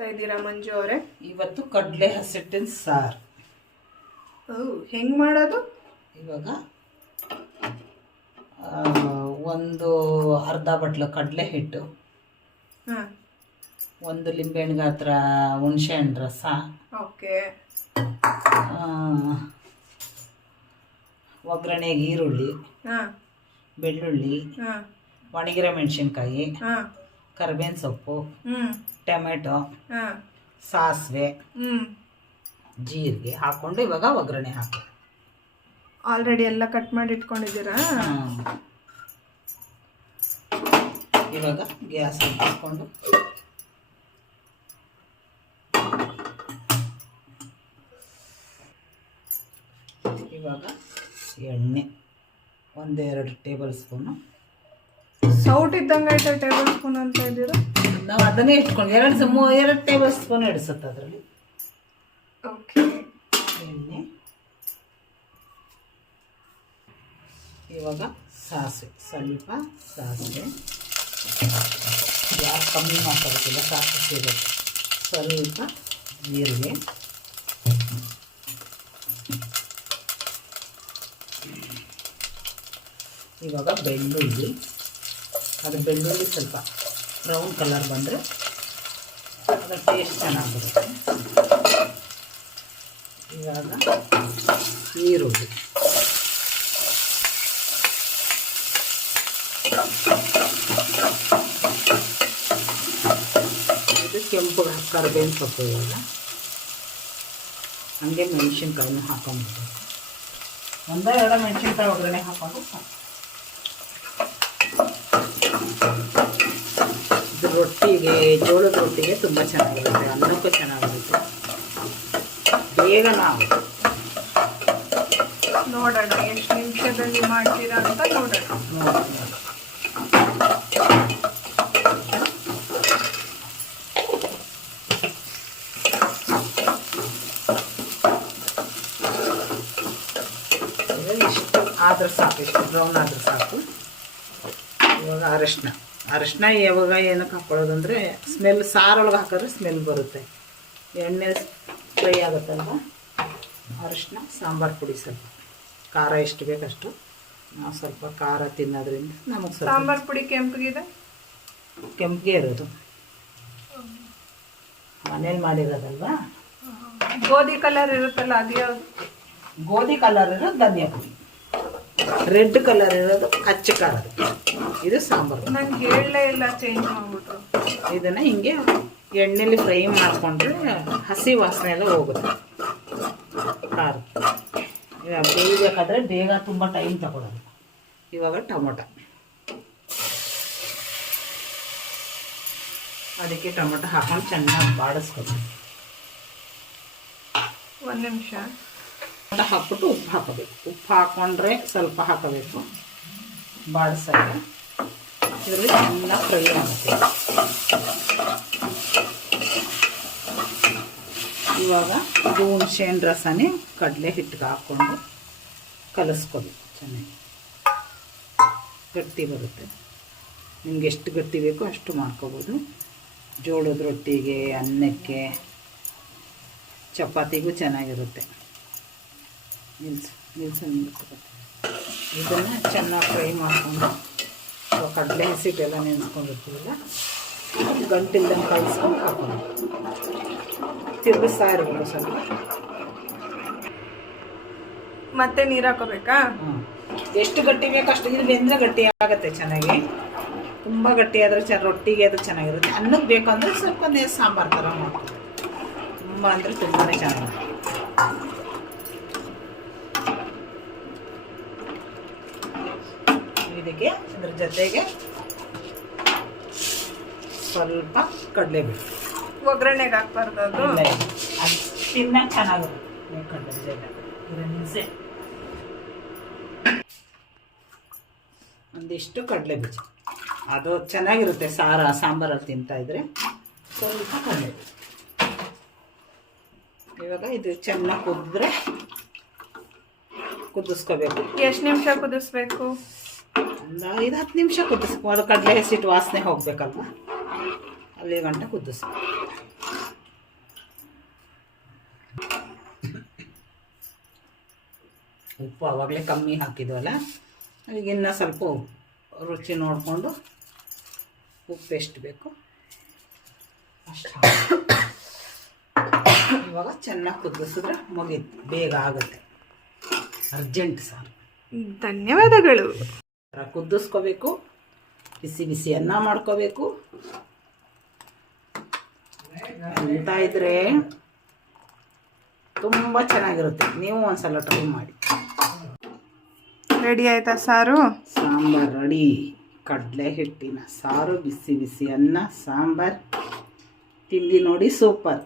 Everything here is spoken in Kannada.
ಇದ್ದೀರಾ ಮಂಜು ಅವರೇ? ಇವತ್ತು ಕಡಲೆ ಹಸಿಟ್ಟಿನ ಸಾರು. ಹೆಂಗ್ ಮಾಡೋದು? ಇವಾಗ ಒಂದು ಅರ್ಧ ಬಟ್ಲು ಕಡಲೆ ಹಿಟ್ಟು, ಒಂದು ಲಿಂಬೆಹಣ್ಣು ಗಾತ್ರ ಹುಣಸೆ ಹಣ್ಣು ರಸ, ಓಕೆ, ಒಗ್ಗರಣೆಗೆ ಈರುಳ್ಳಿ, ಬೆಳ್ಳುಳ್ಳಿ, ಒಣಗಿರೋ ಮೆಣಸಿನ್ಕಾಯಿ, ಕರಿಬೇವಿನ ಸೊಪ್ಪು, ಟೊಮೆಟೊ, ಸಾಸಿವೆ, ಜೀರಿಗೆ ಹಾಕ್ಕೊಂಡು ಇವಾಗ ಒಗ್ಗರಣೆ ಹಾಕಿ. ಆಲ್ರೆಡಿ ಎಲ್ಲ ಕಟ್ ಮಾಡಿ ಇಟ್ಕೊಂಡಿದ್ದೀರಾ? ಇವಾಗ ಗ್ಯಾಸ್ ಹಾಕಿಕೊಂಡು ಇವಾಗ ಎಣ್ಣೆ ಒಂದೆರಡು ಟೇಬಲ್ ಸ್ಪೂನು. ಸೌಟ್ ಇದ್ದಂಗೆ ಐತೆ ಟೇಬಲ್ ಸ್ಪೂನ್ ಅಂತ ಇದ್ದೀರಾ? ನಾವು ಅದನ್ನೇ ಇಟ್ಕೊಂಡು ಎರಡು ಟೇಬಲ್ ಸ್ಪೂನ್ ಇಡಿಸುತ್ತೆ ಅದರಲ್ಲಿ. ಓಕೆ, ಎಣ್ಣೆ. ಇವಾಗ ಸಾಸಿವೆ, ಸ್ವಲ್ಪ ಸಾಸಿವೆ, ಗ್ಯಾಸ್ ಕಮ್ಮಿ ಮಾಡ್ಕೊಬೇಕಿಲ್ಲ, ಸಾಸಿವೆ ಸೇರುತ್ತೆ. ಸ್ವಲ್ಪ ಜೀರಿಗೆ, ಇವಾಗ ಬೆಳ್ಳುಳ್ಳಿ. ಅದು ಬೆಳ್ಳುಳ್ಳಿ ಸ್ವಲ್ಪ ಬ್ರೌನ್ ಕಲರ್ ಬಂದರೆ ಅದರ ಟೇಸ್ಟ್ ಚೆನ್ನಾಗಿರುತ್ತೆ. ಇವಾಗ ಈರುಳ್ಳಿ, ಇದು ಕೆಂಪು ಕರಿಬೇವಿನ ಸೊಪ್ಪು. ಇವಾಗ ಹಂಗೆ ಮೆಣಸಿನ್ಕಾಯಿನೂ ಹಾಕೊಂಡ್ಬಿಟ್ಟು ಒಂದೆರಡು ಮೆಣಸಿನ್ಕಾಯಿ ಒಗ್ಗರಣೆ ಹಾಕೊಂಡು ಸಾಕು. ಇದು ರೊಟ್ಟಿಗೆ, ಜೋಳದ ರೊಟ್ಟಿಗೆ ತುಂಬ ಚೆನ್ನಾಗಿರುತ್ತೆ, ಅನ್ನಕ್ಕೂ ಚೆನ್ನಾಗಿರುತ್ತೆ, ಬೇಗ ನಾವು ನೋಡೋಣ ಎಷ್ಟು ನಿಮಿಷದಲ್ಲಿ ಮಾಡ್ತೀರಾ ಅಂತ ನೋಡೋಣ. ಇಷ್ಟು ಆದ್ರೆ ಸಾಕು, ಇಷ್ಟು ಬ್ರೌನ್ ಆದ್ರೆ ಸಾಕು. ಇವಾಗ ಅರಶಿನ ಯಾವಾಗ ಏನಕ್ಕೆ ಹಾಕ್ಕೊಳ್ಳೋದು ಅಂದರೆ ಸ್ಮೆಲ್, ಸಾರೊಳಗೆ ಹಾಕಿದ್ರೆ ಸ್ಮೆಲ್ ಬರುತ್ತೆ, ಎಣ್ಣೆ ಫ್ರೈ ಆಗುತ್ತಲ್ವ. ಅರಶಿನ, ಸಾಂಬಾರು ಪುಡಿ ಸ್ವಲ್ಪ, ಖಾರ ಎಷ್ಟು ಬೇಕಷ್ಟು. ನಾವು ಸ್ವಲ್ಪ ಖಾರ ತಿನ್ನೋದ್ರಿಂದ ನಮಗೆ ಸ್ವಲ್ಪ. ಸಾಂಬಾರು ಪುಡಿ ಕೆಂಪಿಗೆ ಇರೋದು, ಮನೇಲಿ ಮಾಡಿರೋದಲ್ವ. ಗೋಧಿ ಕಲರ್ ಇರುತ್ತಲ್ಲ ಅದು ಯಾವುದು? ಗೋಧಿ ಕಲರ್ ಇರೋದು ಧನಿಯಾ ಪುಡಿ, ರೆಡ್ ಕಲರ್ ಇರೋದು ಅಚ್ಚ ಖಾರ. ಇದು ಸಾಂಬಾರು. ನಂಗೆ ಹೇಳಲೇ ಇಲ್ಲ, ಚೇಂಜ್ ಮಾಡ್ಬಿಟ್ರು. ಇದನ್ನು ಹಿಂಗೆ ಎಣ್ಣೆಲಿ ಫ್ರೈ ಮಾಡಿಕೊಂಡ್ರೆ ಹಸಿ ವಾಸನೆ ಎಲ್ಲ ಹೋಗುತ್ತೆ ಖಾರ. ಬೇಯಬೇಕಾದ್ರೆ ಬೇಗ ತುಂಬ ಟೈಮ್ ತಗೊಳ್ಳೋದು. ಇವಾಗ ಟೊಮೊಟೊ, ಅದಕ್ಕೆ ಟೊಮೊಟೊ ಹಾಕೊಂಡು ಚೆನ್ನಾಗಿ ಬಾಡಿಸ್ಕೊಬೇಕು. ಒಂದು ನಿಮಿಷ. ಟೊಮೊಟೊ ಹಾಕ್ಬಿಟ್ಟು ಉಪ್ಪು ಹಾಕೋಬೇಕು. ಉಪ್ಪು ಹಾಕ್ಕೊಂಡ್ರೆ ಸ್ವಲ್ಪ ಹಾಕೋಬೇಕು, ಬಾಡಿಸಾಗ ಇದರಲ್ಲಿ ಚೆನ್ನಾಗಿ ಫ್ರೈ ಆಗುತ್ತೆ. ಇವಾಗ ಇದು ಹುಣಸೆ ಹಣ್ಣು ರಸನೇ ಕಡಲೆ ಹಿಟ್ಟಿಗೆ ಹಾಕ್ಕೊಂಡು ಕಲಿಸ್ಕೊಬೇಕು ಚೆನ್ನಾಗಿ. ಗಟ್ಟಿ ಬರುತ್ತೆ, ನಿಮ್ಗೆ ಎಷ್ಟು ಗಟ್ಟಿ ಬೇಕೋ ಅಷ್ಟು ಮಾಡ್ಕೋಬೋದು. ಜೋಳದ ರೊಟ್ಟಿಗೆ, ಅನ್ನಕ್ಕೆ, ಚಪಾತಿಗೂ ಚೆನ್ನಾಗಿರುತ್ತೆ. ಇದನ್ನು ಚೆನ್ನಾಗಿ ಫ್ರೈ ಮಾಡಿಕೊಂಡು ಕಡಲೆ ಹಸಿಟ್ಟೆಲ್ಲ ನೆನೆಸ್ಕೊಂಡಿರ್ತೀವಲ್ಲ, ಗಂಟಿಲ್ದಂಗೆ ಕಲಿಸ್ಕೊಂಡು ಹಾಕೊಂಡು ತಿರುಗಿಸ್ತಾ ಇರ್ಬೋದು ಸ್ವಲ್ಪ. ಮತ್ತೆ ನೀರು ಹಾಕೋಬೇಕಾ? ಎಷ್ಟು ಗಟ್ಟಿ ಬೇಕೋ ಅಷ್ಟು. ಇದು ಬೆಂದರೆ ಗಟ್ಟಿ ಆಗುತ್ತೆ ಚೆನ್ನಾಗಿ. ತುಂಬ ಗಟ್ಟಿ ಆದರೆ ರೊಟ್ಟಿಗೆ ಅದು ಚೆನ್ನಾಗಿರುತ್ತೆ. ಅನ್ನಕ್ಕೆ ಬೇಕಂದ್ರೆ ಸ್ವಲ್ಪ ಸಾಂಬಾರು ಥರ ಮಾಡ್ತೀವಿ. ತುಂಬ ಅಂದರೆ ತುಂಬಾ ಚೆನ್ನಾಗಿರುತ್ತೆ. ಇದಕ್ಕೆ ಇದ್ರ ಜೊತೆಗೆ ಸ್ವಲ್ಪ ಕಡಲೆಬೇಳೆ. ಒಗ್ಗರಣೆಗೆ ಹಾಕ್ಬಾರ್ದು ಅದು? ಅದು ತಿನ್ನಕ್ಕೆ ಚೆನ್ನಾಗಿರುತ್ತೆ. ಕಡಲೆ ಒಂದಿಷ್ಟು ಕಡಲೆ ಬೀಜ, ಅದು ಚೆನ್ನಾಗಿರುತ್ತೆ ಸಾಂಬಾರಲ್ಲಿ ತಿಂತಾಯಿದ್ರೆ. ಸ್ವಲ್ಪ ಕಡಲೆ ಬೀಜ. ಇವಾಗ ಇದು ಚೆನ್ನಾಗಿ ಕುದಿಸ್ಕೋಬೇಕು. ಎಷ್ಟು ನಿಮಿಷ ಕುದಿಸ್ಬೇಕು? ಒಂದು 5-10 ನಿಮಿಷ ಕುದಿಸ್ಕೊ. ಅದು ಕಡಲೆ ಹಸಿಟ್ಟು ವಾಸನೆ ಹೋಗಬೇಕಲ್ವ, ಅಲ್ಲಿ ಗಂಟ ಕುದಿಸ್ಕೊ. ಉಪ್ಪು ಆವಾಗಲೇ ಕಮ್ಮಿ ಹಾಕಿದ್ವಲ್ಲ, ಈಗ ಇನ್ನೂ ಸ್ವಲ್ಪ ರುಚಿ ನೋಡಿಕೊಂಡು ಉಪ್ಪು ಎಷ್ಟು ಬೇಕು ಅಷ್ಟು ಇವಾಗ ಚೆನ್ನಾಗಿ ಕುದಿಸಿದ್ರೆ ಮುಗೀತು, ಬೇಗ ಆಗುತ್ತೆ. ಅರ್ಜೆಂಟ್ ಸಾರು. ಧನ್ಯವಾದಗಳು. ಕುದಿಸ್ಕೋಬೇಕು, ಬಿಸಿ ಬಿಸಿ ಅನ್ನ ಮಾಡ್ಕೋಬೇಕು ಅಂತ ಇದ್ರೆ ತುಂಬ ಚೆನ್ನಾಗಿರುತ್ತೆ. ನೀವು ಒಂದ್ಸಲ ಟ್ರೈ ಮಾಡಿ. ರೆಡಿ ಆಯ್ತಾ ಸಾರು? ಸಾಂಬಾರು ರೆಡಿ. ಕಡಲೆ ಹಿಟ್ಟಿನ ಸಾರು, ಬಿಸಿ ಬಿಸಿ ಅನ್ನ, ಸಾಂಬಾರು ತಿಂದು ನೋಡಿ, ಸೂಪರ್.